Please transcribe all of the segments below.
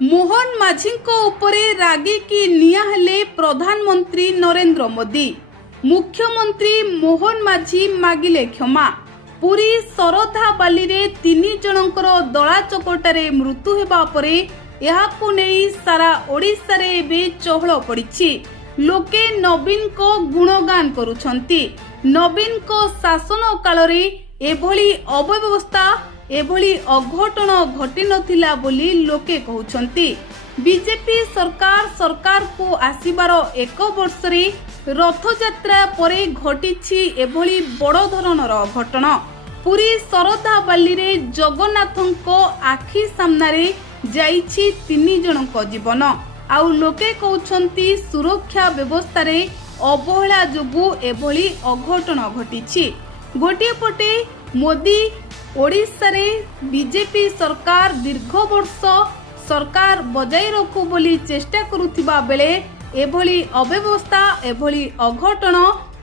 मोहन माझीଙ୍କ उपरे रागिकी निया हेले प्रधानमंत्री नरेंद्र मोदी। मुख्यमंत्री मोहन माझी मागिले क्षमा। पुरी सरधा बाली रे 3 जनकर दला चकटारे मृत्यु हेबा परे एहाकु नेई सारा ओडिसा रे बे चहल पड़िछि। लोके नवीन को गुणगान करुछंती। नवीन को शासन काल रे एभली अव्यवस्था एभली अघटन घटी नथिला बोली लोके कहउछंती। बीजेपी सरकार को आसीबार 1 वर्ष रे रथ यात्रा परे घटिछि एभली बड़ धरणर घटना। पुरी सरदा बाली रे जगन्नाथंको आखि सामना रे जाइछि 3 जनक जीवन। आउ लोके कहउछंती सुरक्षा व्यवस्था रे अवहेला जोगु एभली अघटन घटिछि। गोटे पटे मोदी ओडिशा रे बीजेपी सरकार दीर्घ वर्ष सरकार बजाई रखु बोली चेष्टा करुथिबा बेले एभली अव्यवस्था एभली अघटन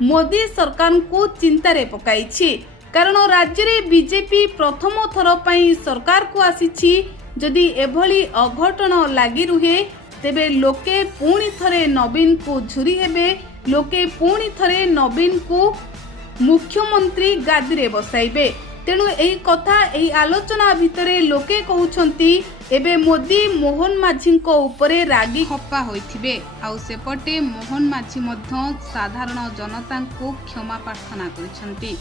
मोदी सरकार को चिंतारे पकाइछि। कारण राज्य रे बीजेपी प्रथम थर पई सरकार को आसीछि। जदि एभली अघटन लागि रुहे तेबे लोके पुणी थरे नवीन को झुरी हेबे। लोके पुणी थरे नवीन को मुख्यमंत्री गादी रे बसाइबे। तेणु एही कथा एही आलोचना भितरे लोके कहउछंती एबे मोदी मोहन माझीଙ୍କ उपरे रागी खप्पा होइथिबे। आउ सेपटे मोहन माझी मध्य साधारण जनता को क्षमा प्रार्थना करिसंती।